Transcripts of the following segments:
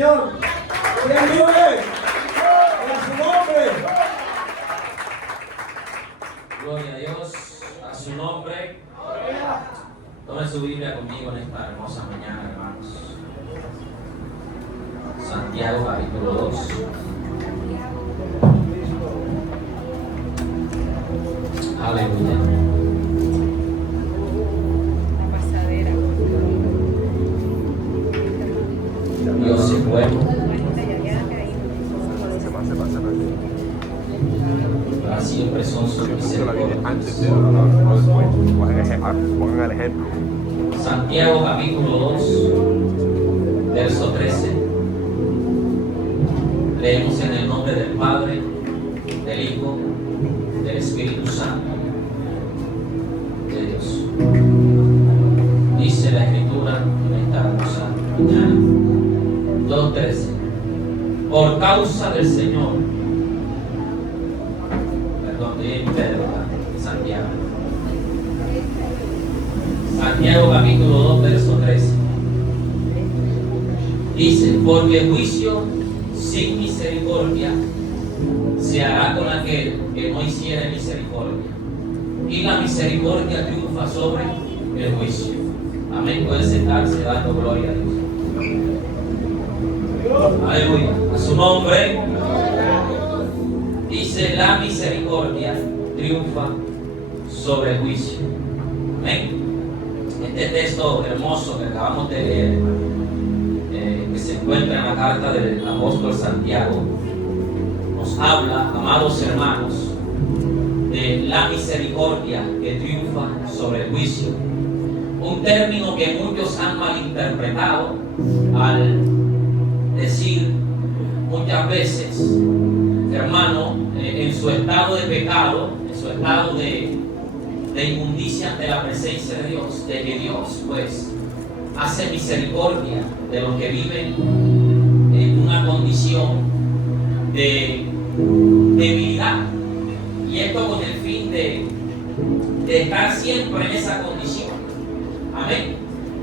Señor, que ayude a su nombre. Gloria a Dios, a su nombre. Tome su Biblia conmigo en esta hermosa mañana, hermanos. Santiago capítulo 2. Aleluya. Dios es bueno. Para siempre son sus misericordias. Santiago capítulo 2, verso 13. Leemos en el nombre del Padre, del Hijo, del Espíritu Santo de Dios. Dice la Escritura en esta hermosa mañana. 2:13. Por causa del Señor. Perdón, de Pedro, Santiago. Santiago capítulo 2, verso 13. Dice, porque juicio sin misericordia se hará con aquel que no hiciere misericordia. Y la misericordia triunfa sobre el juicio. Amén. Puede sentarse dando gloria a Dios. Aleluya. A su nombre. Dice, la misericordia triunfa sobre el juicio. Amén. Este texto hermoso que acabamos de leer, que se encuentra en la carta del apóstol Santiago, nos habla, amados hermanos, de la misericordia que triunfa sobre el juicio. Un término que muchos han malinterpretado al decir muchas veces, hermano, en su estado de pecado, en su estado de inmundicia ante la presencia de Dios, de que Dios pues hace misericordia de los que viven en una condición de debilidad, y esto con el fin de estar siempre en esa condición. Amén.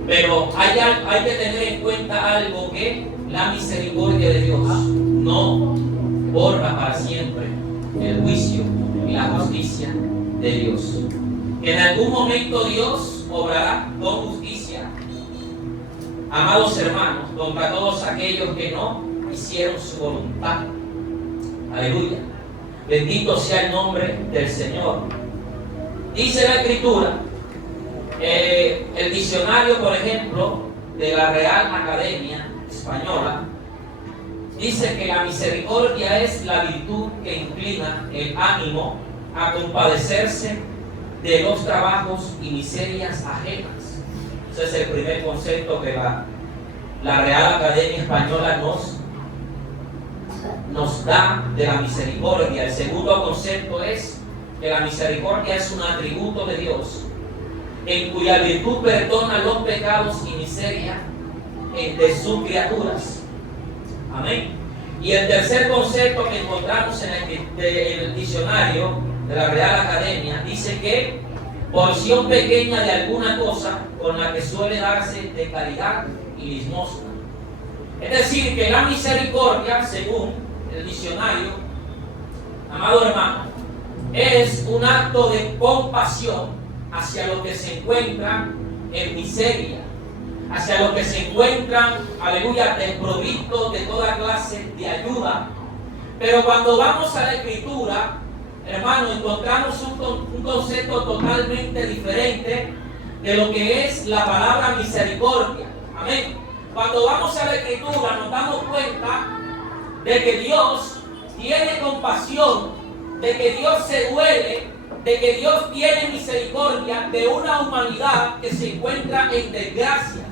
Pero hay que tener en cuenta algo, que la misericordia de Dios no borra para siempre el juicio y la justicia de Dios. En algún momento Dios obrará con justicia, amados hermanos, contra todos aquellos que no hicieron su voluntad. Aleluya. Bendito sea el nombre del Señor. Dice la Escritura, el diccionario, por ejemplo, de la Real Academia Española, dice que la misericordia es la virtud que inclina el ánimo a compadecerse de los trabajos y miserias ajenas. Ese es el primer concepto que la Real Academia Española nos da de la misericordia. El segundo concepto es que la misericordia es un atributo de Dios, en cuya virtud perdona los pecados y miseria de sus criaturas. Amén. Y el tercer concepto que encontramos en el diccionario de la Real Academia dice que porción pequeña de alguna cosa con la que suele darse de caridad y limosna. Es decir, que la misericordia, según el diccionario, amado hermano, es un acto de compasión hacia los que se encuentran en miseria, hacia los que se encuentran, aleluya, desprovistos de toda clase de ayuda. Pero cuando vamos a la Escritura, hermano, encontramos un concepto totalmente diferente de lo que es la palabra misericordia. Amén. Cuando vamos a la Escritura nos damos cuenta de que Dios tiene compasión, de que Dios se duele, de que Dios tiene misericordia de una humanidad que se encuentra en desgracia,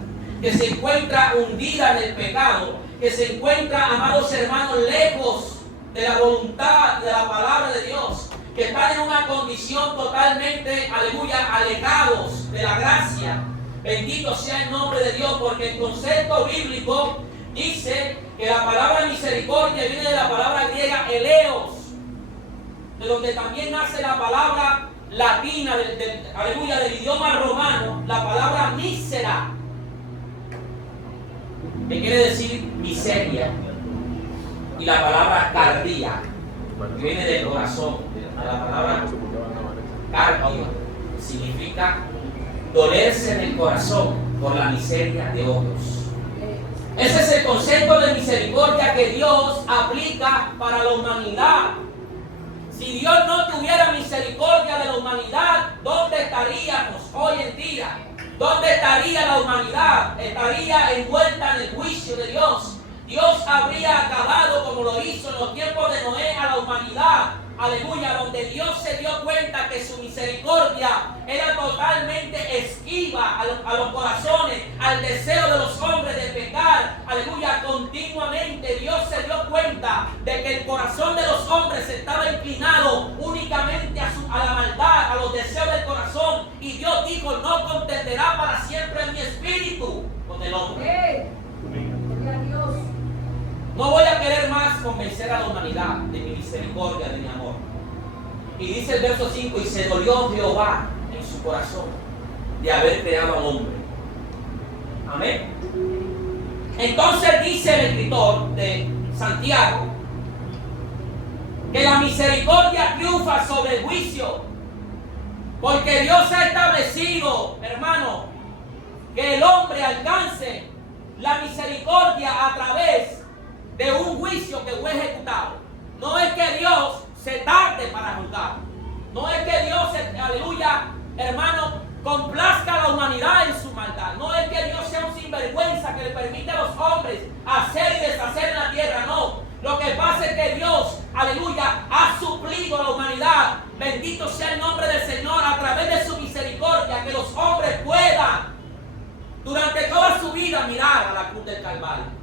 que se encuentra hundida en el pecado, que se encuentra, amados hermanos, lejos de la voluntad de la palabra de Dios, que están en una condición totalmente, aleluya, alejados de la gracia. Bendito sea el nombre de Dios, porque el concepto bíblico dice que la palabra misericordia viene de la palabra griega eleos, de donde también nace la palabra latina, aleluya, del idioma romano, la palabra mísera. que quiere decir miseria, y la palabra cardia, que viene del corazón. La palabra cardio significa dolerse en el corazón por la miseria de otros. Ese es el concepto de misericordia que Dios aplica para la humanidad. Si Dios no tuviera misericordia de la humanidad, ¿dónde estaríamos hoy en día? ¿Dónde estaría la humanidad? Estaría envuelta en el juicio de Dios. Dios habría acabado, como lo hizo en los tiempos de Noé, a la humanidad. Aleluya, donde Dios se dio cuenta que su misericordia era totalmente esquiva a los corazones, al deseo de los hombres de pecar. Aleluya, continuamente Dios se dio cuenta de que el corazón de los hombres estaba inclinado únicamente a la maldad, a los deseos del corazón. Y Dios dijo, no contenderá para siempre mi espíritu con el hombre. No voy a querer más convencer a la humanidad de mi misericordia, de mi amor. Y dice el verso 5, y se dolió Jehová en su corazón de haber creado al hombre. Amén. Entonces dice el escritor de Santiago que la misericordia triunfa sobre el juicio, porque Dios ha establecido, hermano, que el hombre alcance la misericordia a través de un juicio que fue ejecutado. No es que Dios se tarde para juzgar. No es que Dios, aleluya, hermano, complazca a la humanidad en su maldad. No es que Dios sea un sinvergüenza que le permite a los hombres hacer y deshacer en la tierra. No. Lo que pasa es que Dios, aleluya, ha suplido a la humanidad. Bendito sea el nombre del Señor a través de su misericordia, que los hombres puedan durante toda su vida mirar a la cruz del Calvario.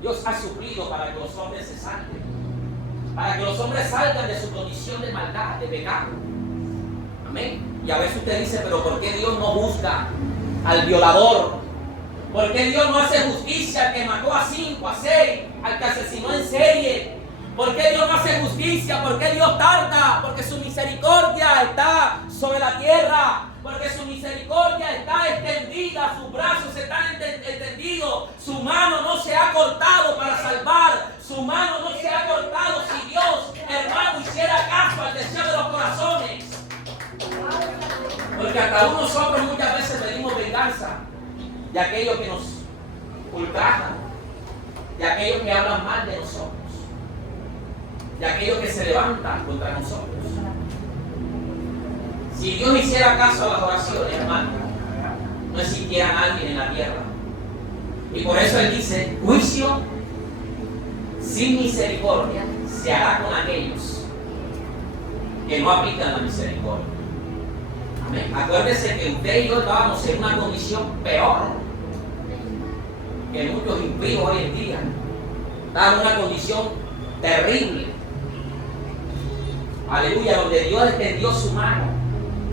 Dios ha suplido para que los hombres se salven, para que los hombres salgan de su condición de maldad, de pecado. Amén. Y a veces usted dice, pero ¿por qué Dios no juzga al violador? ¿Por qué Dios no hace justicia al que mató a 5, a 6, al que asesinó en serie? ¿Por qué Dios no hace justicia? ¿Por qué Dios tarda? Porque su misericordia está sobre la tierra. Porque su misericordia está extendida, sus brazos están extendidos, su mano no se ha cortado para salvar, su mano no se ha cortado si Dios, hermano, hiciera caso al deseo de los corazones. Porque hasta nosotros muchas veces pedimos venganza de aquellos que nos ultrajan, de aquellos que hablan mal de nosotros, de aquellos que se levantan contra nosotros. Si Dios hiciera caso a las oraciones, hermano, no existiera nadie en la tierra. Y por eso Él dice, juicio sin misericordia se hará con aquellos que no aplican la misericordia. Amén. Acuérdese que usted y yo estábamos en una condición peor que muchos impíos hoy en día. Estaban en una condición terrible. Aleluya, donde Dios extendió su mano,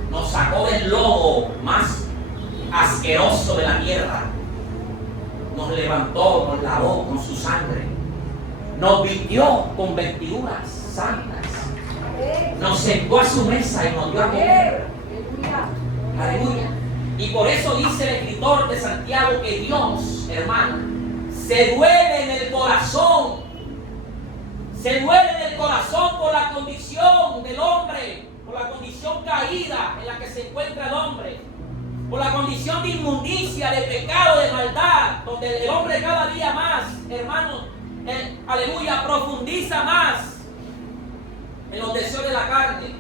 nos sacó del lodo más asqueroso de la tierra, nos levantó, nos lavó con su sangre, nos vistió con vestiduras santas, nos sentó a su mesa y nos dio a comer. Aleluya. Y por eso dice el escritor de Santiago que Dios, hermano, se duele en el corazón, se duele en el corazón por la condición del hombre, por la condición caída en la que se encuentra el hombre, por la condición de inmundicia, de pecado, de maldad, donde el hombre cada día más, hermanos, aleluya, profundiza más en los deseos de la carne.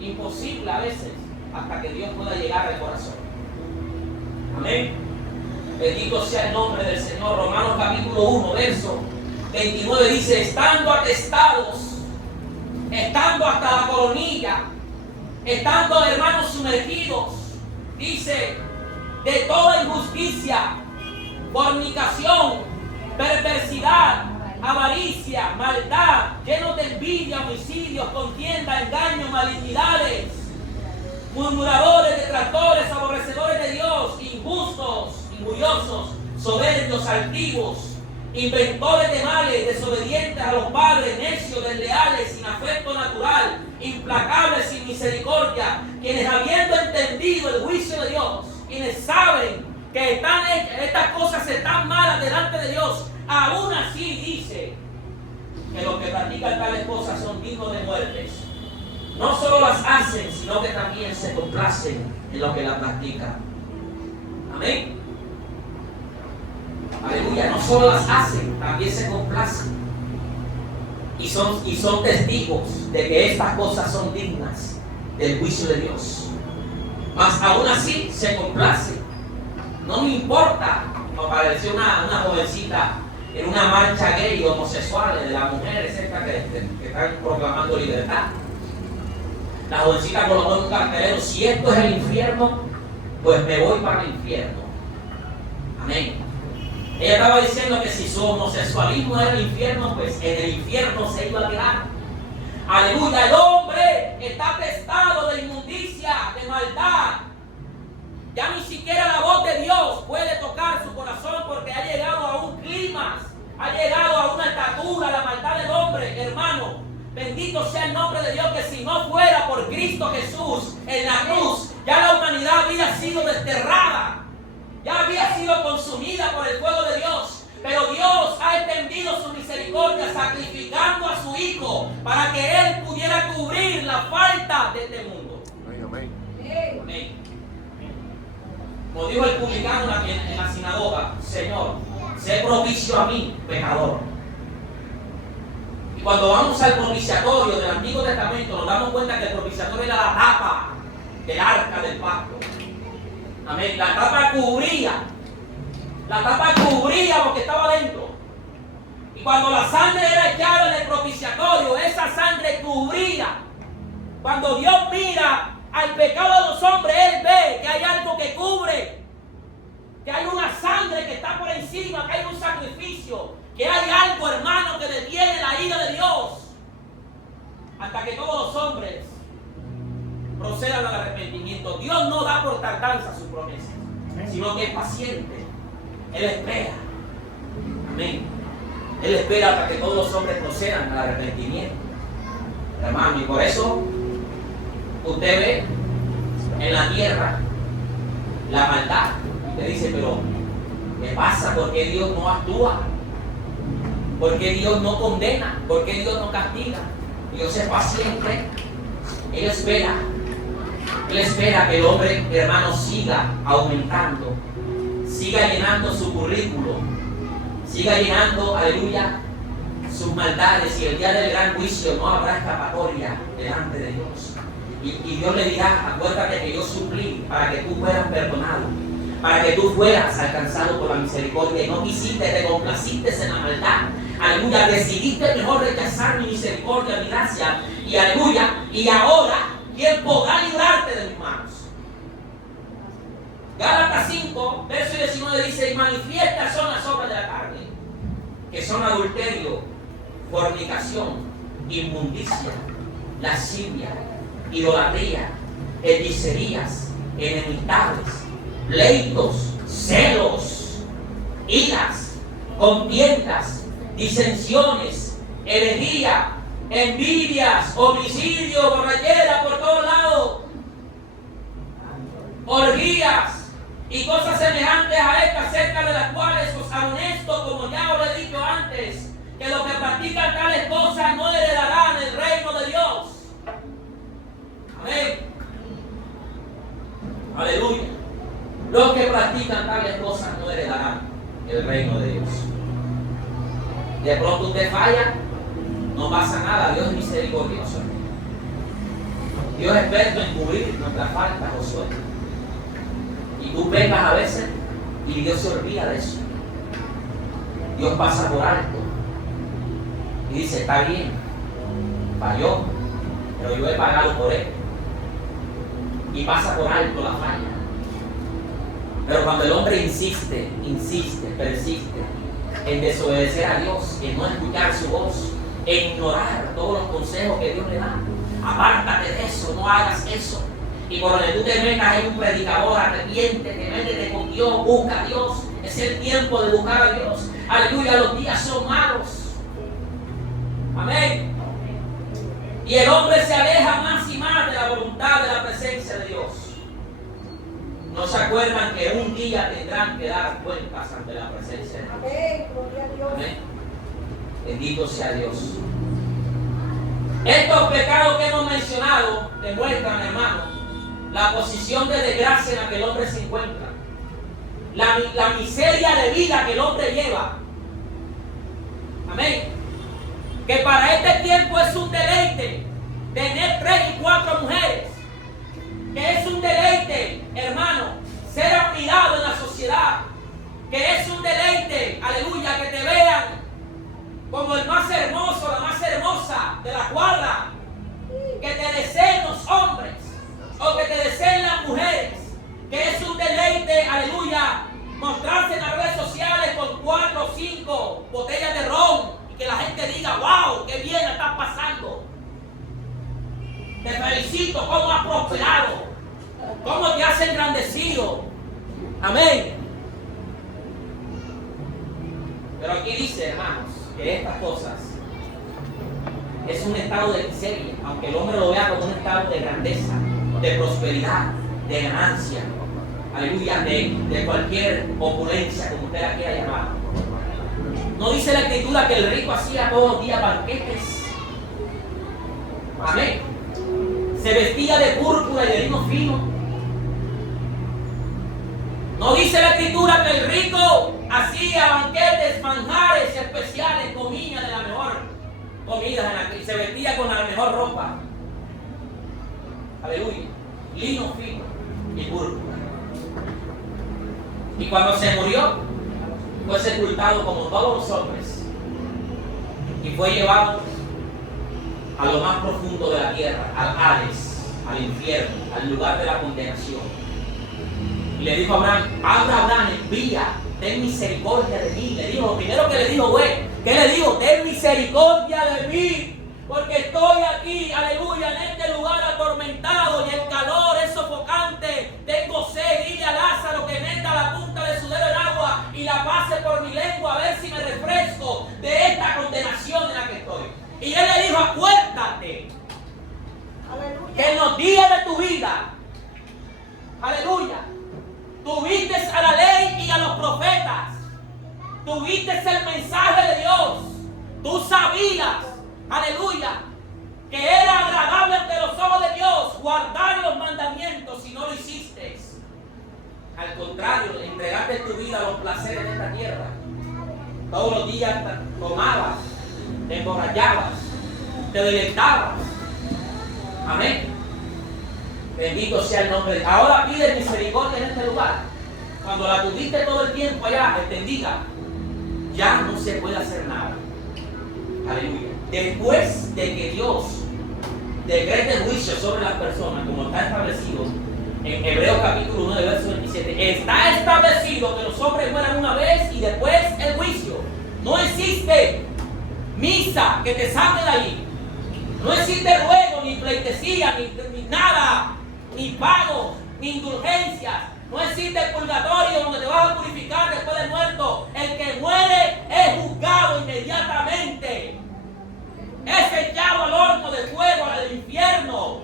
Imposible a veces, hasta que Dios pueda llegar al corazón. Amén. Bendito sea el nombre del Señor. Romanos capítulo 1, verso 29 dice, estando atestados, estando hasta la coronilla, estando, hermanos, sumergidos, dice, de toda injusticia, fornicación, perversidad, avaricia, maldad, llenos de envidia, homicidios, contienda, engaños, malignidades, murmuradores, detractores, aborrecedores de Dios, injustos, injuriosos, soberbios, altivos, inventores de males, desobedientes a los padres, necios, desleales, sin afecto natural, implacables, sin misericordia, quienes habiendo entendido el juicio de Dios, quienes saben que estas cosas están malas delante de Dios, aún así dice que los que practican tales cosas son dignos de muertes. No solo las hacen, sino que también se complacen en lo que las practican. Amén. Aleluya. No solo las hacen, también se complacen. Y son testigos de que estas cosas son dignas del juicio de Dios. Mas aún así se complacen. No me importa, como pareció una jovencita en una marcha gay homosexual de las mujeres estas que están proclamando libertad. La jovencita colocó en un cartelero: si esto es el infierno, pues me voy para el infierno. Amén. Ella estaba diciendo que si su homosexualismo era el infierno, pues en el infierno se iba a quedar. Aleluya. El hombre está atestado de inmundicia, de maldad. Ya ni siquiera la voz de Dios puede tocar su corazón, porque ha llegado a un clímax, ha llegado a una estatura la maldad del hombre. Hermano, bendito sea el nombre de Dios, que si no fuera por Cristo Jesús en la cruz, ya la humanidad había sido desterrada, ya había sido consumida por el fuego de Dios. Pero Dios ha extendido su misericordia sacrificando a su Hijo para que Él pudiera cubrir la falta de este mundo. Amén. Amén. Como dijo el publicano en la sinagoga: Señor, sé propicio a mí, pecador. Y cuando vamos al propiciatorio del Antiguo Testamento, nos damos cuenta que el propiciatorio era la tapa del arca del pacto. Amén. La tapa cubría lo que estaba dentro. Y cuando la sangre era echada en el propiciatorio, esa sangre cubría. Cuando Dios mira al pecado de los hombres, Él ve que hay algo que cubre, que hay una sangre que está por encima, que hay un sacrificio, que hay algo, hermano, que detiene la ira de Dios, hasta que todos los hombres procedan al arrepentimiento. Dios no da por tardanza sus promesas, sino que es paciente. Él espera. Amén. Él espera hasta que todos los hombres procedan al arrepentimiento, hermano. Y por eso usted ve en la tierra la maldad. Usted dice: pero ¿qué pasa? ¿Por qué Dios no actúa? ¿Por qué Dios no condena? ¿Por qué Dios no castiga? Dios es paciente. Él espera. Él espera que el hombre, hermano, siga aumentando, siga llenando su currículo, siga llenando, aleluya, sus maldades, y el día del gran juicio no habrá escapatoria delante de Dios. Y Dios le dirá: acuérdate que yo suplí para que tú fueras perdonado, para que tú fueras alcanzado por la misericordia, y no quisiste, te complaciste en la maldad. Aleluya, decidiste mejor rechazar mi misericordia, mi gracia, y aleluya, y ahora, ¿quién podrá librarte de mis manos? Gálatas 5, verso 19 dice: y manifiestas son las obras de la carne, que son adulterio, fornicación, inmundicia, lascivia, idolatría, hechicerías, enemistades, pleitos, celos, iras, contiendas, disensiones, herejía, envidias, homicidio, borrachera por todos lados, orgías y cosas semejantes a estas, acerca de las cuales os amonesto, como ya os he dicho antes, que los que practican tales cosas no heredarán el reino de Dios. Amén. Aleluya. Los que practican tales cosas no heredarán el reino de Dios. De pronto usted falla, no pasa nada. Dios es misericordioso. Dios es experto en cubrir nuestras faltas, Josué. Y tú pecas a veces y Dios se olvida de eso. Dios pasa por alto y dice: está bien, falló, pero yo he pagado por él. Y pasa por alto la falla. Pero cuando el hombre insiste, persiste en desobedecer a Dios, en no escuchar su voz, en ignorar todos los consejos que Dios le da, apártate de eso, no hagas eso. Y por donde tú te metas hay un predicador: arrepiéntete, métete con Dios, busca a Dios. Es el tiempo de buscar a Dios. Aleluya, los días son malos. Amén. Y el hombre se aleja más y más de la voluntad, de la presencia de Dios. no se acuerdan que un día tendrán que dar cuentas ante la presencia de Dios. Amén. Bendito sea Dios. Estos pecados que hemos mencionado demuestran, hermano, la posición de desgracia en la que el hombre se encuentra, la miseria de vida que el hombre lleva. Amén. Que para este tiempo es un deleite tener 3 y 4 mujeres. Que es un deleite, hermano, ser admirado en la sociedad. Que es un deleite, aleluya, que te vean como el más hermoso, la más hermosa de la cuadra. Que te deseen los hombres o que te deseen las mujeres. Que es un deleite, aleluya, mostrarse en las redes sociales con 4 o 5 botellas de ron y que la gente diga, wow, qué bien la estás pasando. Te felicito, cómo has prosperado, cómo te has engrandecido. Amén. Pero aquí dice, hermanos, que estas cosas es un estado de miseria, aunque el hombre lo vea como un estado de grandeza, de prosperidad, de ganancia, aleluya, de cualquier opulencia, como usted la quiera llamar. ¿No dice la Escritura que el rico hacía todos los días banquetes? Amén. Se vestía de púrpura y de lino fino. ¿No dice la Escritura que el rico hacía banquetes, manjares especiales, comía de la mejor comida y se vestía con la mejor ropa? Aleluya. Lino fino y púrpura. Y cuando se murió, fue sepultado como todos los hombres y fue llevado a lo más profundo de la tierra, al Hades, al infierno, al lugar de la condenación. Y le dijo a Abraham, Abraham, envía, ten misericordia de mí. Le dijo, lo primero que le dijo, ¿qué le dijo? Ten misericordia de mí, porque estoy aquí, aleluya, en este lugar atormentado y el calor es sofocante. Tengo sed, dile a Lázaro que meta la punta de su dedo en agua y la pase por mi lengua a ver si me refresco de esta condenación en la que estoy. Y él le dijo, acuérdate que en los días de tu vida, aleluya, tuviste a la ley y a los profetas, tuviste el mensaje de Dios, tú sabías, aleluya, que era agradable ante los ojos de Dios guardar los mandamientos y no lo hiciste. Al contrario, entregaste tu vida a los placeres de esta tierra. Todos los días tomabas, te emborrachabas, te deleitabas. Amén. Bendito sea el nombre de Dios. Ahora pide misericordia en este lugar. Cuando la tuviste todo el tiempo allá extendida, ya no se puede hacer nada. Aleluya. Después de que Dios decrete juicio sobre las personas, como está establecido en Hebreos capítulo 1, verso 27, está establecido que los hombres mueran una vez y después el juicio. No existe misa que te saque de allí. No existe ruego, ni pleitesía, ni nada, ni pago, ni indulgencias. No existe purgatorio donde te vas a purificar después de muerto. El que muere es juzgado inmediatamente. Es echado al horno de fuego, al infierno.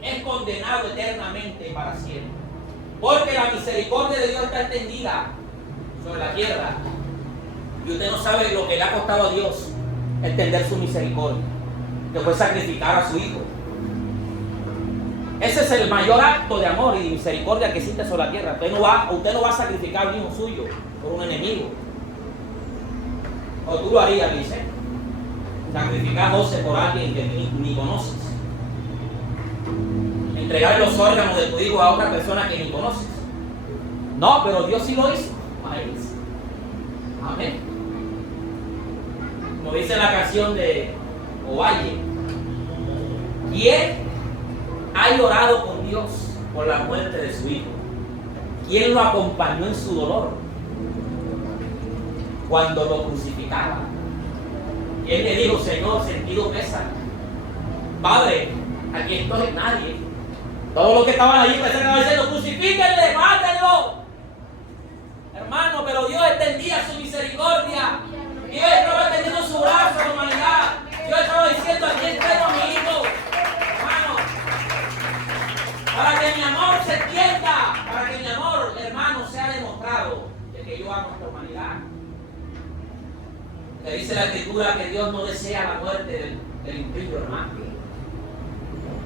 Es condenado eternamente para siempre. Porque la misericordia de Dios está extendida sobre la tierra. Y usted no sabe lo que le ha costado a Dios extender su misericordia, que fue sacrificar a su hijo. Ese es el mayor acto de amor y de misericordia que existe sobre la tierra. Usted no va a sacrificar a un hijo suyo por un enemigo. O tú lo harías, dice. Sacrificar a José por alguien que ni conoces. Entregar los órganos de tu hijo a otra persona que ni conoces. No, pero Dios sí lo hizo. Amén. Como dice la canción de Ovalle, ¿quién ha llorado con Dios por la muerte de su hijo? ¿Quién lo acompañó en su dolor cuando lo crucificaba? ¿Quién le dijo, Señor, sentido pesa? Padre, aquí estoy, nadie. Todos los que estaban allí estaban diciendo, crucifíquenle, mátenlo. Hermano, pero Dios extendía su misericordia. Dios estaba extendiendo su brazo a la humanidad. Dios estaba diciendo, aquí tengo a mi hijo. Hermano, para que mi amor se extienda, para Que dice la Escritura que Dios no desea la muerte del impío, hermano.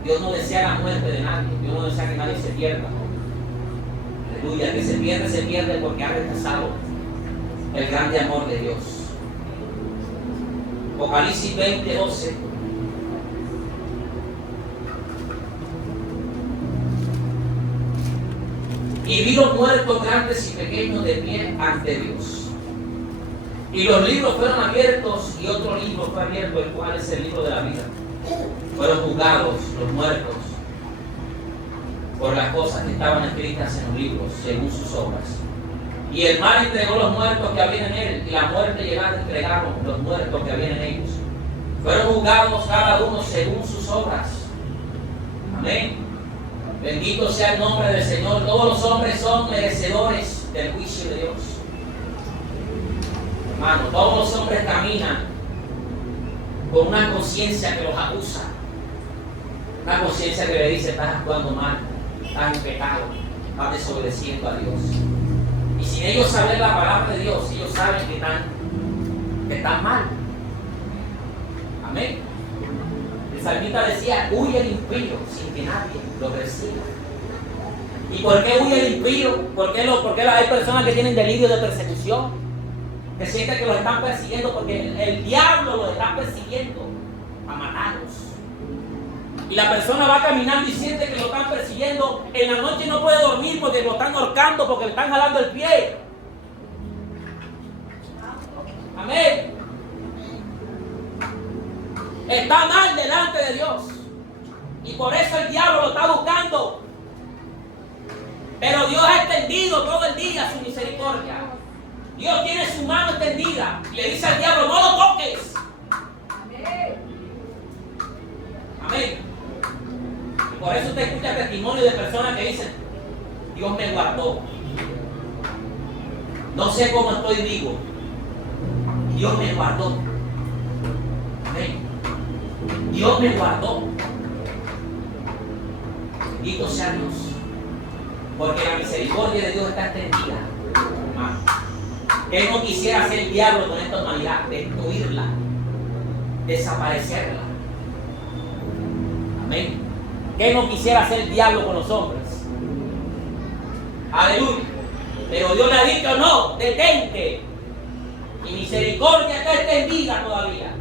Dios no desea la muerte de nadie. Dios no desea que nadie se pierda. Aleluya. El que se pierde porque ha rechazado el grande amor de Dios. Apocalipsis 20:12. Y vi los muertos grandes y pequeños de pie ante Dios. Y los libros fueron abiertos y otro libro fue abierto, el cual es el libro de la vida. Fueron juzgados los muertos por las cosas que estaban escritas en los libros, según sus obras. Y el mar entregó los muertos que habían en él, y la muerte llegada entregaron los muertos que habían en ellos. Fueron juzgados cada uno según sus obras. Amén. Bendito sea el nombre del Señor. Todos los hombres son merecedores del juicio de Dios. Hermano, todos los hombres caminan con una conciencia que los acusa. Una conciencia que le dice: estás actuando mal, estás en pecado, estás desobedeciendo a Dios. Y sin ellos saber la palabra de Dios, ellos saben que están mal. Amén. El salmista decía: huye el impío sin que nadie lo persiga. ¿Y por qué huye el impío? ¿Por qué hay personas que tienen delirio de persecución? Que sienten que los están persiguiendo porque el diablo los está persiguiendo a matarlos. Y la persona va caminando y siente que lo están persiguiendo. En la noche no puede dormir porque lo están ahorcando, porque le están jalando el pie. Amén. Está mal delante de Dios. Y por eso el diablo lo está buscando. Pero Dios ha extendido todo el día su misericordia. Dios tiene su mano extendida y le dice al diablo: no lo toques. Amén. Amén. Y por eso usted escucha testimonios de personas que dicen: Dios me guardó. No sé cómo estoy vivo. Dios me guardó. Amén. Dios me guardó. Bendito sea Dios. Porque la misericordia de Dios está extendida, hermano. Él no quisiera hacer el diablo con esta humanidad, destruirla, desaparecerla. Amén. ¿Qué no quisiera hacer el diablo con los hombres? Aleluya. Pero Dios le ha dicho: no, detente. Y misericordia está extendida todavía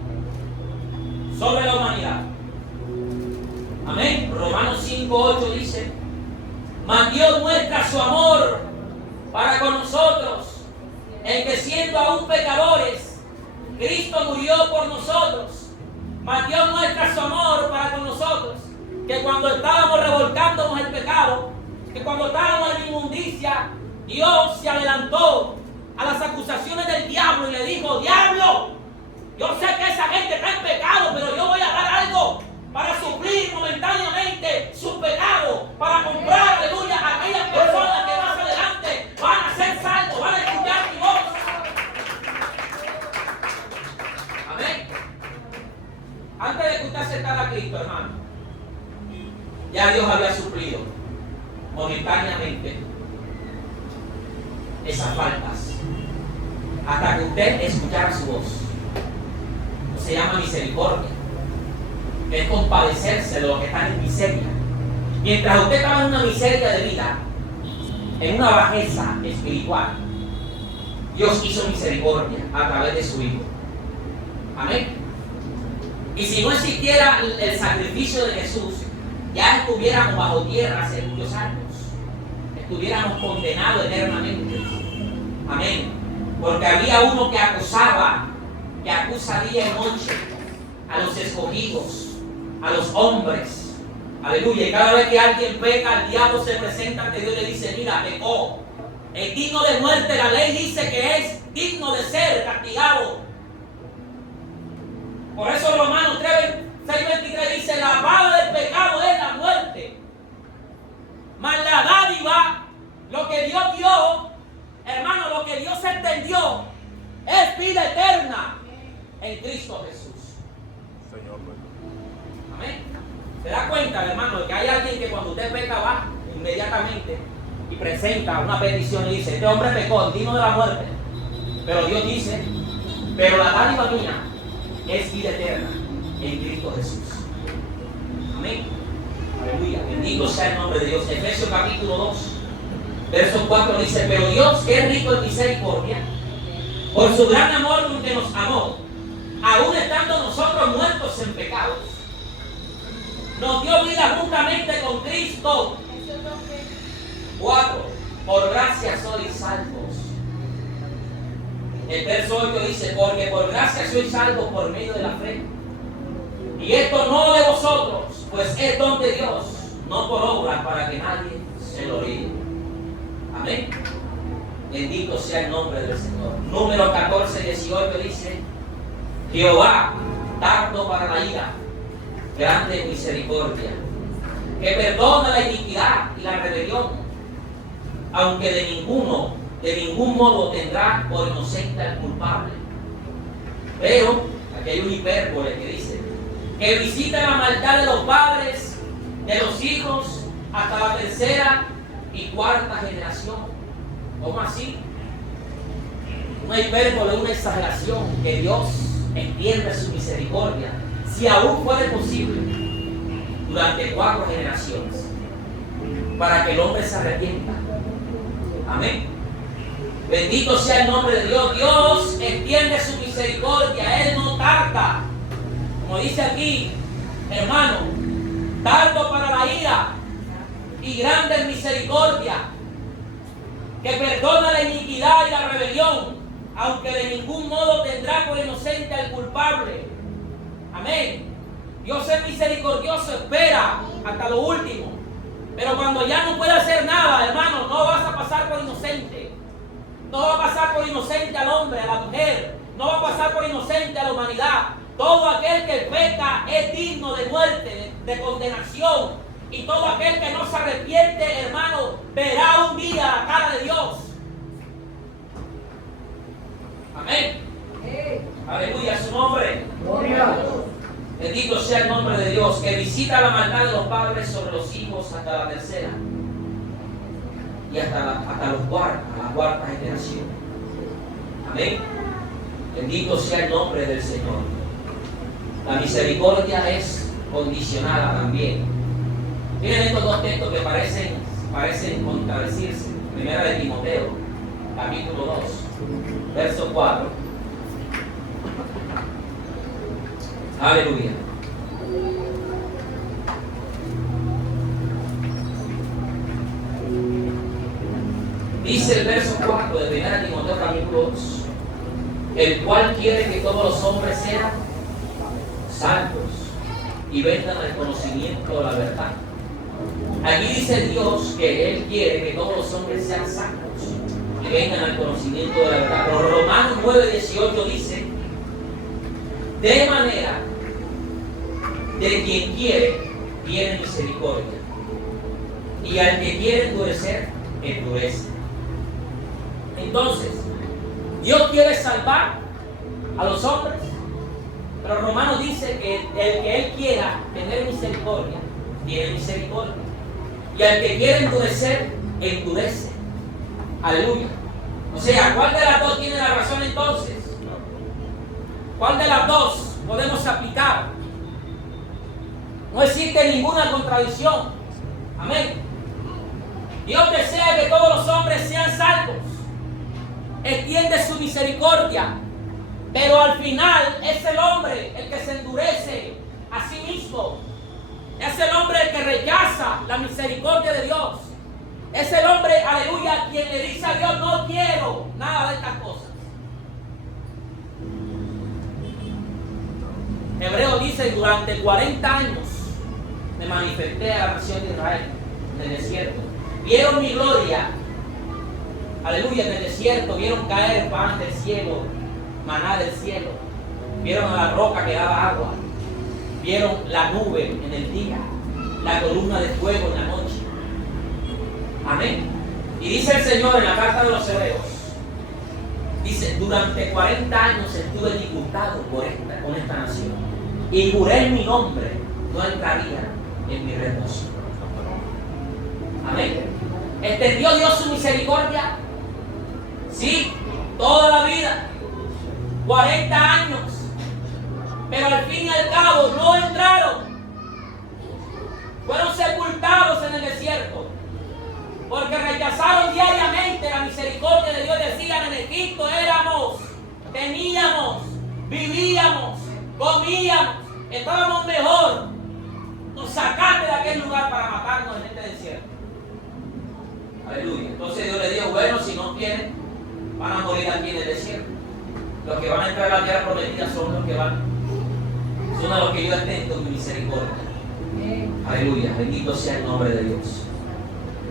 sobre la humanidad. Amén. Romanos 5:8 dice: mas Dios muestra su amor para con nosotros, en que siendo aún pecadores, Cristo murió por nosotros. Mas Dios muestra su amor para con nosotros, que cuando estábamos revolcándonos en pecado, que cuando estábamos en inmundicia, Dios se adelantó a las acusaciones del diablo y le dijo: diablo, yo sé que esa gente está en pecado, pero yo voy a dar algo para suplir momentáneamente su pecado, para comprar, aleluya, a aquellas personas que más adelante van a ser salvos, van a escuchar mi voz. Amén. Antes de que usted aceptara a Cristo, hermano, ya Dios había suplido momentáneamente esas faltas, hasta que usted escuchara su voz. Eso se llama misericordia. Es compadecerse de los que están en miseria. Mientras usted estaba en una miseria de vida, en una bajeza espiritual, Dios hizo misericordia a través de su Hijo. Amén. Y si no existiera el sacrificio de Jesús, ya estuviéramos bajo tierra hace muchos años. Estuviéramos condenados eternamente. Amén. Porque había uno que acusaba, que acusa día y noche a los escogidos, a los hombres. Aleluya. Y cada vez que alguien peca, el diablo se presenta ante Dios y le dice: mira, pecó, es digno de muerte. La ley dice que es digno de ser castigado. Por eso Romanos 6:23 dice: la paga del pecado es la muerte, mas la dádiva, lo que Dios dio, hermano, lo que Dios extendió, es vida eterna en Cristo Jesús. Señor. Amén. ¿Se da cuenta, hermano, de que hay alguien que cuando usted peca va inmediatamente y presenta una petición y dice: este hombre pecó, digno de la muerte? Pero Dios dice: Pero la dádiva mía es vida eterna en Cristo Jesús. Amén. Aleluya. Bendito sea el nombre de Dios. Efesios capítulo 2, verso 4 dice: pero Dios, que es rico en misericordia, por su gran amor con que nos amó, aún estando nosotros muertos en pecados, nos dio vida juntamente con Cristo. 4. Por gracia sois salvos. El verso 8 dice: porque por gracia sois salvos por medio de la fe. Y esto no de vosotros, pues es don de Dios, no por obras, para que nadie se lo ríe. Amén. Bendito sea el nombre del Señor. Número 14, 18 dice: Jehová, tardo para la ira, grande en misericordia, que perdona la iniquidad y la rebelión, aunque de ningún modo tendrá por inocente al culpable. Pero aquí hay un hipérbole que dice: que visita la maldad de los padres, de los hijos, hasta la tercera y cuarta generación. ¿Cómo así? Una hipérbole, una exageración. Que Dios extiende su misericordia, si aún fuera posible, durante 4 generaciones, para que el hombre se arrepienta. Amén. Bendito sea el nombre de Dios. Dios extiende su misericordia, Él no tarda. Como dice aquí, hermano, tardo para la ira y grande en misericordia, que perdona la iniquidad y la rebelión, aunque de ningún modo tendrá por inocente al culpable. Amén. Dios es misericordioso, espera hasta lo último. Pero cuando ya no puede hacer nada, hermano, no vas a pasar por inocente. No va a pasar por inocente al hombre, a la mujer. No va a pasar por inocente a la humanidad. Todo aquel que peca es digno de muerte, de condenación. Y todo aquel que no se arrepiente, hermano, verá un día la cara de Dios. Amén. Aleluya, su nombre. Gloria. Bendito sea el nombre de Dios, que visita la maldad de los padres sobre los hijos hasta la tercera y hasta la cuarta generación. Amén. Bendito sea el nombre del Señor. La misericordia es condicionada también. Miren estos 2 textos que parecen contradecirse. Primera de Timoteo, capítulo 2, verso 4. Aleluya. Dice el verso 4 de 1 Timoteo capítulo 2: el cual quiere que todos los hombres sean salvos y vengan al conocimiento de la verdad. Aquí dice Dios que Él quiere que todos los hombres sean salvos y vengan al conocimiento de la verdad. Pero Romanos 9:18 dice: de manera de quien quiere, tiene misericordia, y al que quiere endurecer, endurece. Entonces, Dios quiere salvar a los hombres, pero Romanos dice que el que Él quiera tener misericordia, tiene misericordia, y al que quiere endurecer, endurece. Aleluya. O sea, ¿cuál de las dos tiene la razón entonces? ¿Cuál de las dos podemos aplicar? No existe ninguna contradicción. Amén. Dios desea que todos los hombres sean salvos. Extiende su misericordia. Pero al final es el hombre el que se endurece a sí mismo. Es el hombre el que rechaza la misericordia de Dios. Es el hombre, aleluya, quien le dice a Dios: no quiero nada de estas cosas. Hebreo dice: durante 40 años me manifesté a la nación de Israel en el desierto. Vieron mi gloria, aleluya, en el desierto. Vieron caer pan del cielo, maná del cielo. Vieron a la roca que daba agua. Vieron la nube en el día, la columna de fuego en la noche. Amén. Y dice el Señor en la carta de los Hebreos, dice: durante 40 años estuve disgustado con esta nación, y juré en mi nombre, no entraría en mi reposo. Amén. ¿Extendió Dios su misericordia? Sí, toda la vida. 40 años, pero al fin y al cabo no entraron. Fueron sepultados en el desierto, porque rechazaron diariamente la misericordia de Dios. Decían: en Egipto éramos, teníamos, vivíamos, comíamos, estábamos mejor. Nos sacaste de aquel lugar para matarnos en este desierto. Aleluya. Entonces Dios le dijo: bueno, si no quieren, van a morir aquí en el desierto. Los que van a entrar a la tierra prometida son los que van, son a los que yo atento en mi misericordia. Aleluya. Bendito sea el nombre de Dios.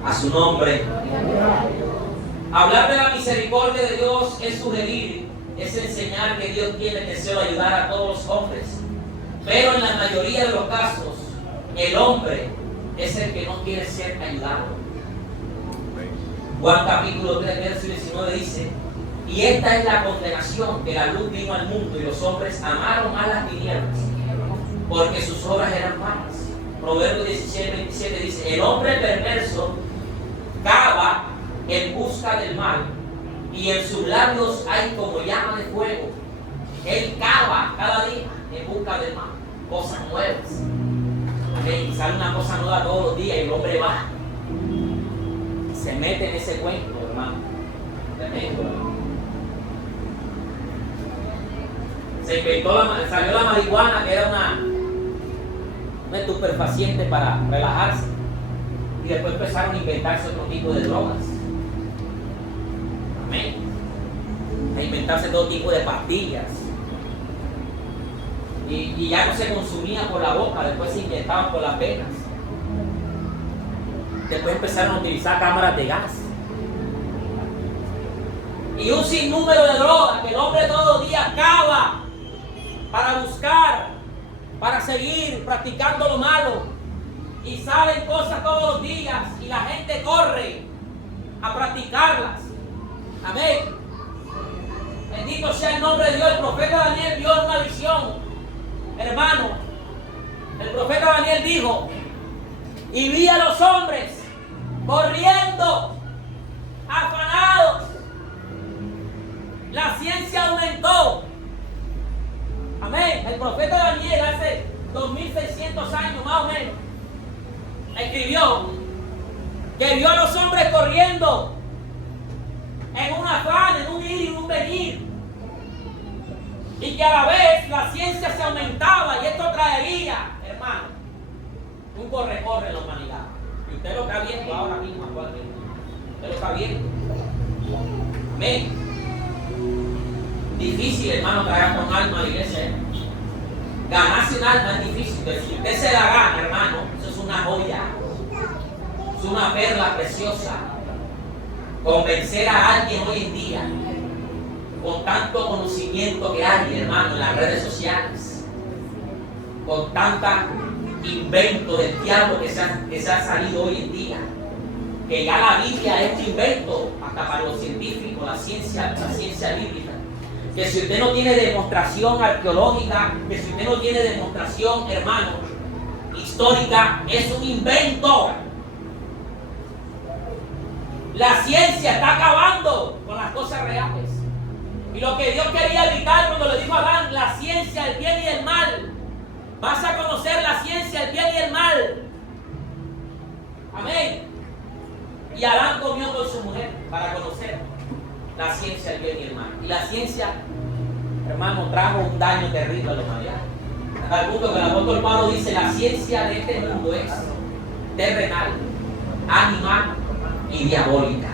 A su nombre. Hablar de la misericordia de Dios es sugerir, es enseñar que Dios tiene deseo de ayudar a todos los hombres. Pero en la mayoría de los casos, el hombre es el que no quiere ser ayudado. Juan capítulo 3, verso 19 dice: y esta es la condenación, que la luz vino al mundo y los hombres amaron más las tinieblas, porque sus obras eran malas. Proverbios 17, 27 dice: el hombre perverso cava en busca del mal, y en sus labios hay como llama de fuego. Él cava cada día en busca del mal, cosas nuevas. Amén. Sale una cosa nueva todos los días y el hombre va, se mete en ese cuento, hermano. Tremendo. Salió la marihuana, que era un estupefaciente para relajarse, y después empezaron a inventarse otro tipo de drogas. Amén. A inventarse todo tipo de pastillas. Y ya no se consumía por la boca, después se inyectaban por las venas. Después empezaron a utilizar cámaras de gas. Y un sinnúmero de drogas que el hombre todos los días cava para buscar, para seguir practicando lo malo. Y salen cosas todos los días y la gente corre a practicarlas. Amén. Bendito sea el nombre de Dios. El profeta Daniel vio una visión. Hermano, el profeta Daniel dijo: y vi a los hombres corriendo, afanados. La ciencia aumentó. Amén. El profeta Daniel hace 2600 años más o menos escribió que vio a los hombres corriendo en un afán, en un ir y un venir, y que a la vez la ciencia se aumentaba, y esto traería, hermano, un corre-corre en la humanidad. Y usted lo está viendo ahora mismo, actualmente. Usted lo está viendo. Amén. Difícil, hermano, traer con alma a la iglesia. Ganarse un alma es difícil, pero si usted se la gana, hermano, eso es una joya. Es una perla preciosa. Convencer a alguien hoy en día, con tanto conocimiento que hay, hermano, en las redes sociales, con tanta invento del diablo que se ha salido hoy en día, que ya la Biblia es un invento hasta para los científicos, la ciencia bíblica. Que si usted no tiene demostración arqueológica, que si usted no tiene demostración, hermano, histórica, es un invento. La ciencia está acabando con las cosas reales. Y lo que Dios quería evitar cuando le dijo a Adán: la ciencia, el bien y el mal. Vas a conocer la ciencia, el bien y el mal. Amén. Y Adán comió con su mujer para conocer la ciencia, el bien y el mal. Y la ciencia, hermano, trajo un daño terrible a la humanidad. Al punto que el apóstol Pablo dice: la ciencia de este mundo es terrenal, animal y diabólica.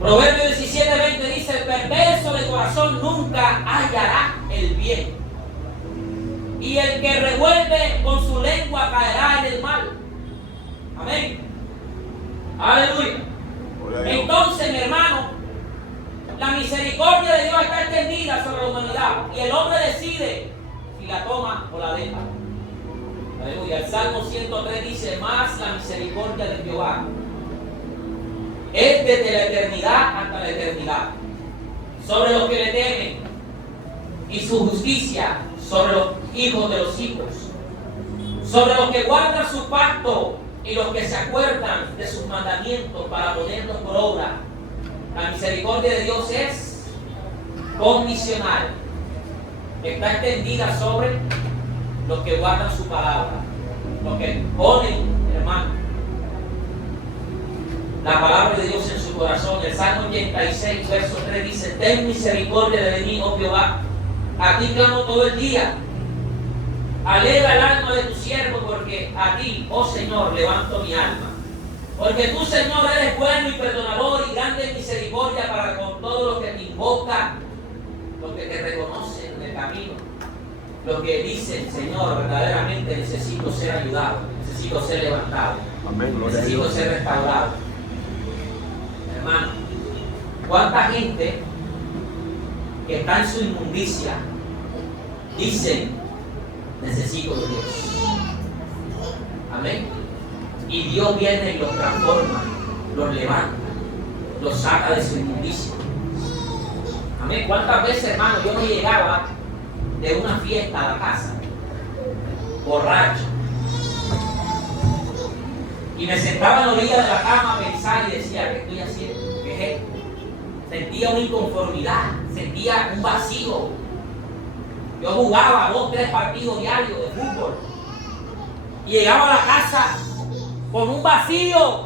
Proverbios 17:20 dice: el perverso de corazón nunca hallará el bien, y el que revuelve con su lengua caerá en el mal. Amén. Aleluya. Entonces, mi hermano, la misericordia de Dios está extendida sobre la humanidad, y el hombre decide si la toma o la deja. Aleluya. El Salmo 103 dice: más la misericordia de Jehová es desde la eternidad hasta la eternidad sobre los que le temen, y su justicia sobre los hijos de los hijos, sobre los que guardan su pacto y los que se acuerdan de sus mandamientos para ponerlos por obra. La misericordia de Dios es condicional. Está extendida sobre los que guardan su palabra, los que ponen, hermano, la palabra de Dios en su corazón. El Salmo 86, verso 3 dice: ten misericordia de mí, oh Jehová, a ti clamo todo el día. Alegra el alma de tu siervo, porque a ti, oh Señor, levanto mi alma. Porque tú, Señor, eres bueno y perdonador y grande en misericordia para con todos los que te invocan, los que te reconocen en el camino, los que dicen: Señor, verdaderamente necesito ser ayudado, necesito ser levantado, Amén. necesito ser restaurado. Hermano, ¿cuánta gente que está en su inmundicia dicen: necesito de Dios? Amén. Y Dios viene y los transforma, los levanta, los saca de su inmundicia. Amén. ¿Cuántas veces, hermano, yo no llegaba de una fiesta a la casa borracho y me sentaba en la orilla de la cama a pensar y decía: ¿qué estoy haciendo? ¿Qué es esto? Sentía una inconformidad, sentía un vacío. Yo jugaba 2 o 3 partidos diarios de fútbol y llegaba a la casa con un vacío.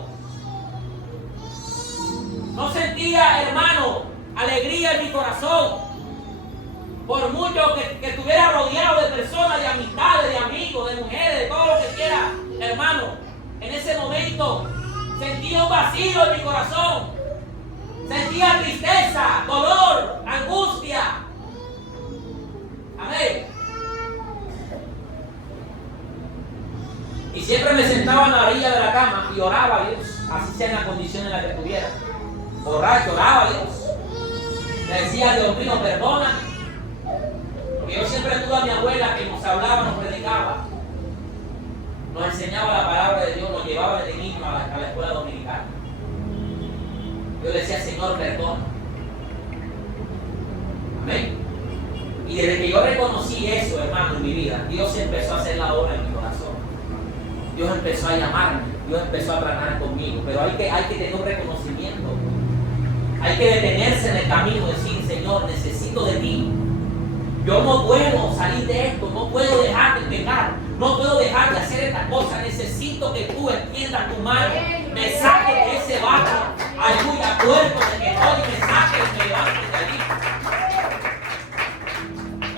No sentía, hermano, alegría en mi corazón. Por mucho que estuviera rodeado de personas, de amistades, de amigos, de mujeres, de todo lo que quiera, hermano, en ese momento sentía un vacío en mi corazón. Sentía tristeza, dolor, angustia. Amén. Y siempre me sentaba en la orilla de la cama y oraba a Dios, así sea en la condición en la que estuviera. Borracho, oraba a Dios. Le decía: Dios mío, perdona. Porque yo siempre tuve a mi abuela que nos hablaba, nos predicaba, nos enseñaba la palabra de Dios, nos llevaba desde niño a la escuela dominical. Yo le decía: Señor, perdona. Amén. Y desde que yo reconocí eso, hermano, en mi vida, Dios empezó a hacer la obra en mi corazón. Dios empezó a llamarme, Dios empezó a tratar conmigo. Pero hay que tener un reconocimiento. Hay que detenerse en el camino y decir: Señor, necesito de ti. Yo no puedo salir de esto, no puedo dejar de pecar, no puedo dejar de hacer esta cosa. Necesito que tú extiendas tu mano, me saques de ese barro, aleluya, puerto de que estoy, me saques y me levantes de allí.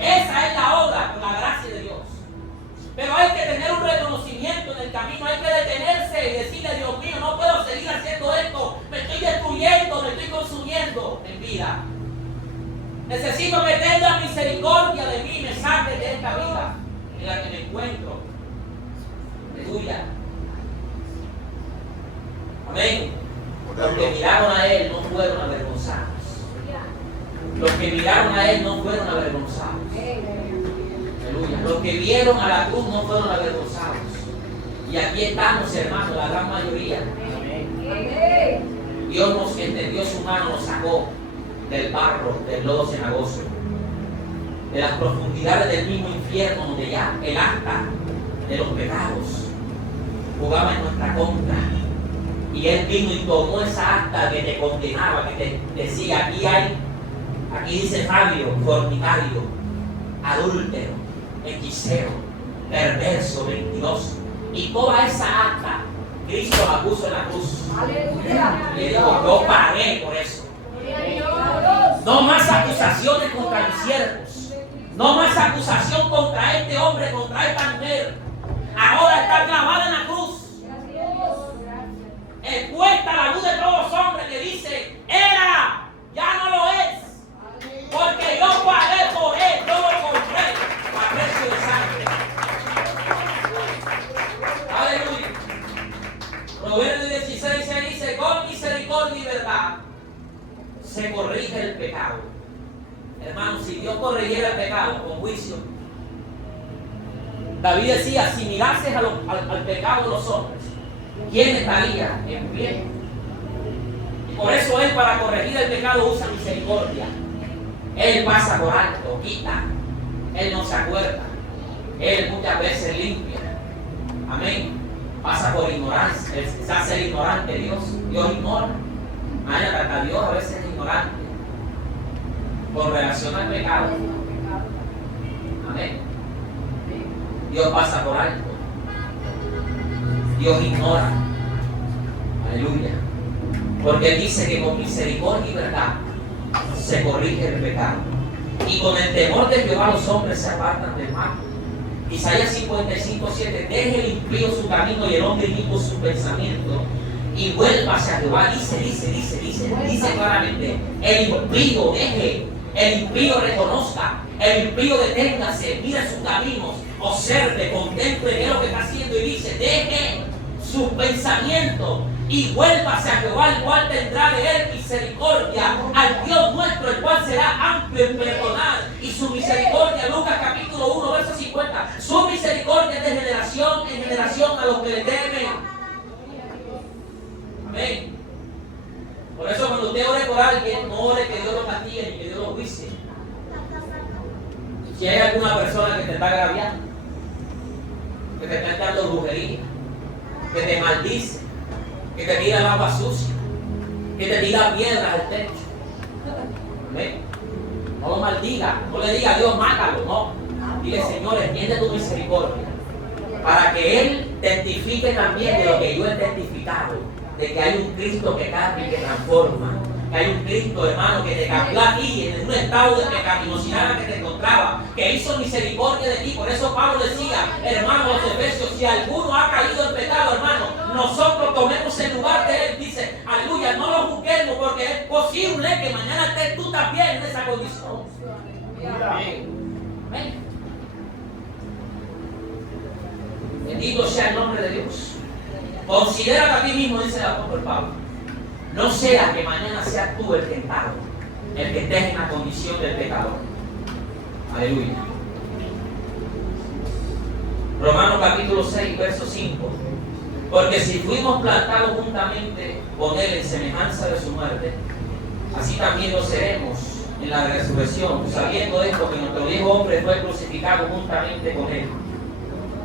Esa es la obra, con la gracia de Dios. Pero hay que tener un reconocimiento en el camino, hay que detenerse y decirle: Dios mío, no puedo seguir haciendo esto, me estoy destruyendo, me estoy consumiendo en vida. Necesito que tengas misericordia de mí, me saques de esta vida en la que me encuentro. Aleluya. Amén. Los que miraron a Él no fueron avergonzados. Los que miraron a Él no fueron avergonzados. Aleluya. Los que vieron a la cruz no fueron avergonzados. Y aquí estamos, hermanos, la gran mayoría. Dios nos extendió su mano, nos sacó del barro, del lodo cenagoso, de las profundidades del mismo infierno, donde ya el asta de los pecados jugaba en nuestra contra. Y Él vino y tomó esa acta que te condenaba, que te decía: aquí dice Fabio, fornicario, adúltero, hechicero, perverso, mentiroso. Y toda esa acta Cristo la puso en la cruz. Aleluya. Le dijo: yo pagué por eso. No más acusaciones contra mis siervos. No más acusación contra este hombre, contra esta mujer. Ahora está clavada en la cruz. Expuesta a la luz de todos los hombres que dice: era, ya no lo es. Porque yo pagué por él, yo lo compré a precio de sangre. Aleluya. Proverbios 16 se dice: con misericordia y verdad se corrige el pecado. Hermano, si Dios corrigiera el pecado con juicio, David decía: si mirases al pecado de los hombres, ¿quién estaría en pie? Y por eso Él, para corregir el pecado, usa misericordia. Él pasa por alto, quita. Él no se acuerda. Él muchas veces limpia. Amén. Pasa por ignorancia. Se hace el ignorante Dios. Dios ignora. Hasta Dios a veces ignorante con relación al pecado. Amén. Dios pasa por alto. Dios ignora. Aleluya. Porque Él dice que con misericordia y verdad se corrige el pecado. Y con el temor de Jehová los hombres se apartan del mal. Isaías 55:7, deje el impío su camino y el hombre inicuo su pensamiento y vuelva hacia Jehová. Dice claramente, el impío deje, el impío reconozca, el impío deténgase, mire sus caminos, observe, contemple qué es lo que está haciendo y dice, deje sus pensamientos y vuelva hacia Jehová, el cual tendrá de él misericordia, al Dios nuestro, el cual será amplio en perdonar, y su misericordia, Lucas capítulo 1, verso 50, su misericordia es de generación en generación a los que le temen. Amén. Por eso cuando usted ore por alguien, no ore que Dios lo castigue ni que Dios lo juicie. Si hay alguna persona que te está agraviando, que te está dando brujería, que te maldice, que te tira el agua sucia, que te tira piedras al techo. Amén. No lo maldiga, no le diga a Dios, mátalo, no. Dile, Señor, extiende tu misericordia para que Él testifique también de lo que yo he testificado, de que hay un Cristo que cambia y que transforma, que hay un Cristo, hermano, que te cambió a ti en un estado de pecaminosidad que te encontraba, que hizo misericordia de ti. Por eso Pablo decía, hermano, los Efesios, si alguno ha caído en pecado, hermano, nosotros tomemos el lugar de él. Dice, aleluya, no lo juzguemos, porque es posible que mañana estés tú también en esa condición. Amén. Amén. Bendito sea el nombre de Dios. Considérate a ti mismo, dice el apóstol Pablo. No sea que mañana seas tú el tentado, el que estés en la condición del pecador. Aleluya. Romanos capítulo 6, verso 5. Porque si fuimos plantados juntamente con Él en semejanza de su muerte, así también lo seremos en la resurrección, sabiendo esto, que nuestro viejo hombre fue crucificado juntamente con Él,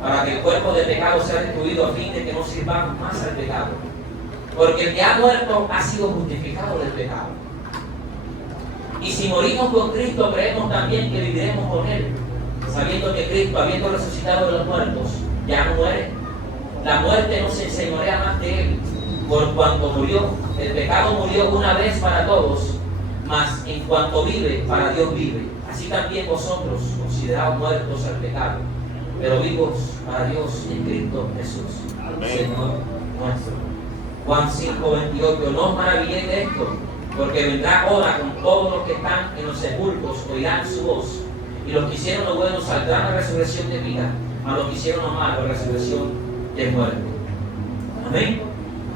para que el cuerpo de pecado sea destruido, a fin de que no sirvamos más al pecado. Porque el que ha muerto ha sido justificado del pecado. Y si morimos con Cristo, creemos también que viviremos con Él, sabiendo que Cristo, habiendo resucitado de los muertos, ya no muere. La muerte no se enseñorea más de Él, por cuanto murió. El pecado murió una vez para todos, mas en cuanto vive, para Dios vive. Así también vosotros, considerados muertos al pecado, pero vivos para Dios en Cristo Jesús, Señor nuestro. Juan 5:28, no os maravilléis de esto, porque vendrá hora con todos los que están en los sepulcros, oirán su voz, y los que hicieron lo bueno saldrán a resurrección de vida, a los que hicieron lo malo, resurrección de muerte. Amén.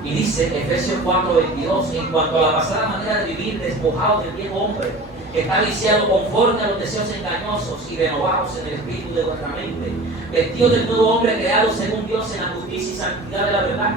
Y dice Efesios 4:22, en cuanto a la pasada manera de vivir, despojados del viejo hombre, que está viciado conforme a los deseos engañosos, y renovados en el espíritu de vuestra mente, vestidos del nuevo hombre creado según Dios en la justicia y santidad de la verdad.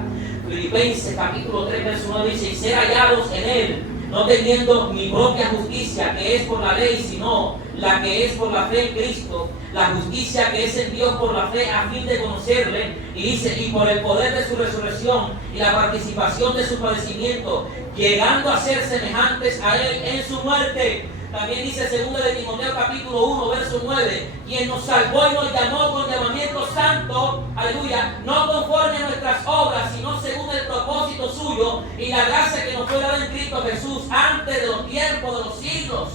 Filipenses capítulo 3, verso 9 dice, y ser hallados en Él, no teniendo mi propia justicia, que es por la ley, sino la que es por la fe en Cristo, la justicia que es en Dios por la fe, a fin de conocerle, y dice, y por el poder de su resurrección y la participación de su padecimiento, llegando a ser semejantes a Él en su muerte. También dice 2 de Timoteo capítulo 1, verso 9, quien nos salvó y nos llamó con llamamiento santo, aleluya, no conforme a nuestras obras, sino según el propósito suyo y la gracia que nos fue dada en Cristo Jesús antes de los tiempos de los siglos.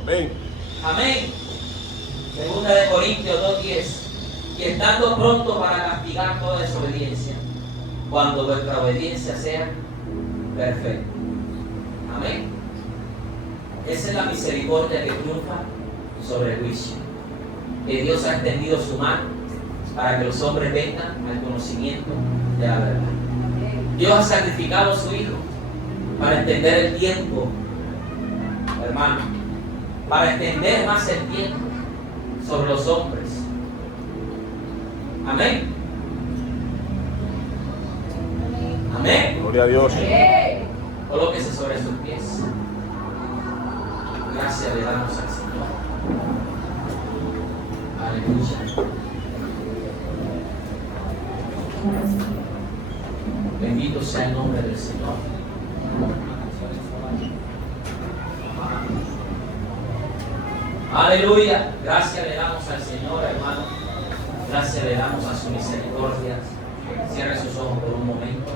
Amén. Amén. 2 de Corintios 2:10, y estando pronto para castigar toda desobediencia, cuando vuestra obediencia sea perfecta. Amén. Esa es la misericordia que triunfa sobre el juicio. Que Dios ha extendido su mano para que los hombres vengan al conocimiento de la verdad. Dios ha sacrificado a su Hijo para entender el tiempo, hermano, para extender más el tiempo sobre los hombres. Amén. Amén. Gloria a Dios. Colóquese sobre sus pies. Gracias le damos al Señor. Aleluya. Bendito sea el nombre del Señor. Aleluya. Gracias le damos al Señor, hermano. Gracias le damos a su misericordia. Cierre sus ojos por un momento.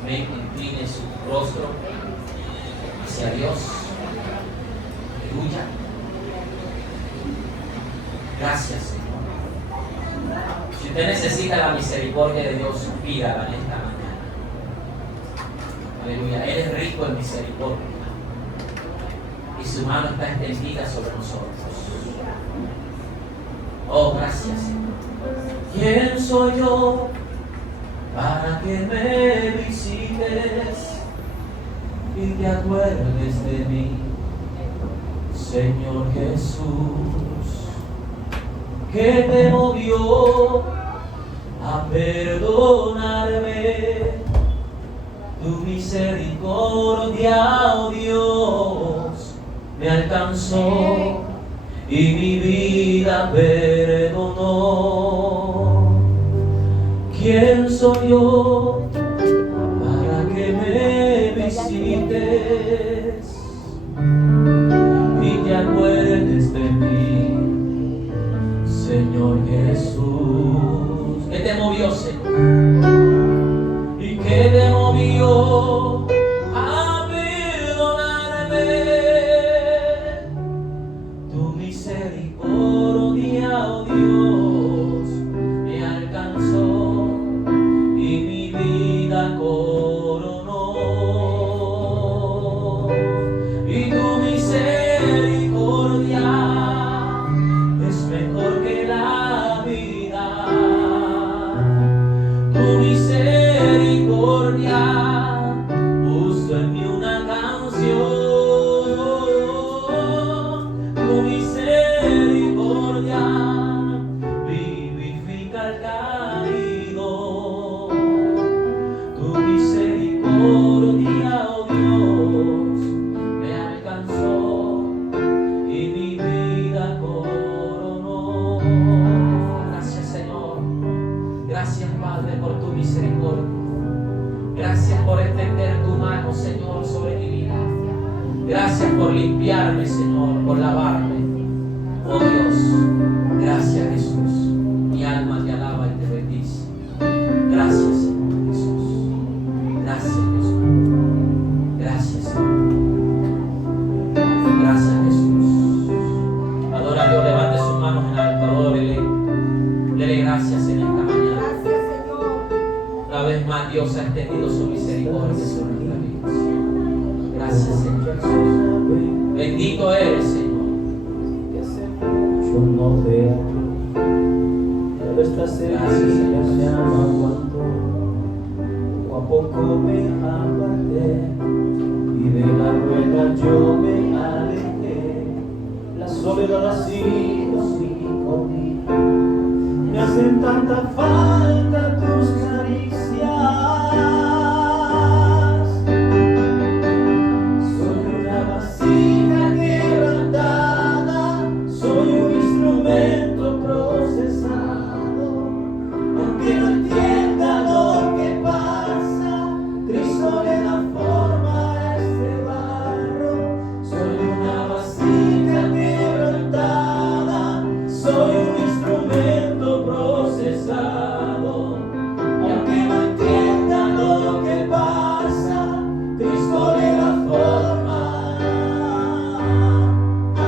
Amén. Incline su rostro hacia Dios. Aleluya. Gracias, Señor. Si usted necesita la misericordia de Dios, pídala en esta mañana. Aleluya. Él es rico en misericordia. Y su mano está extendida sobre nosotros. Oh, gracias, Señor. ¿Quién soy yo para que me visites y te acuerdes de mí, Señor Jesús? ¿Qué te movió a perdonarme? Tu misericordia, oh Dios, me alcanzó y mi vida perdonó. ¿Quién soy yo para que me visites y te acuerdes de mí, Señor Jesús? ¿Qué te movió, Señor? ¿Y qué te movió a perdonarme? Tu misericordia, oh Dios, me alcanzó y mi vida coronó. Y tu misericordia es mejor que la vida. Tu misericordia puso en mí una canción. Tu misericordia vivifica al caído. Tu misericordia, oh Dios, me alcanzó y mi vida coronó. Gracias, Señor. Gracias, Padre, por tu misericordia. Gracias por extender tu mano, Señor, sobre mi vida. Gracias por limpiarme, Señor, por lavarme. Oh Dios, gracias, Jesús. Mi alma te alaba y te bendice. Gracias, Señor Jesús. Gracias, Jesús. Gracias, Señor. Gracias, Jesús. Adora a Dios, levante sus manos en alto. Adórele. Dele gracias en esta mañana. Gracias, Señor. Una vez más, Dios ha extendido su misericordia sobre nuestras vidas. Gracias, Señor Jesús. Bendito eres, Señor. Yo no veo, pero estas heridas ya no aguanto. Poco a poco me aparté y de la rueda yo me alejé. La soledad ha sido mi comida. Me hacen tanta falta tus caricias. Soy una vasija quebrantada, soy un instrumento procesado. Aunque no entienda lo que pasa, Cristo le da forma a este barro. Soy una vasija quebrantada, soy un instrumento procesado. Aunque no entienda lo que pasa, Cristo le da forma a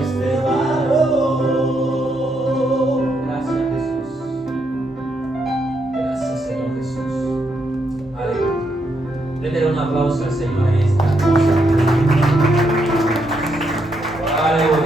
este barro. Gracias, Jesús. Gracias, Señor Jesús. Aleluya. Denle un aplauso al Señor en esta noche. Aleluya.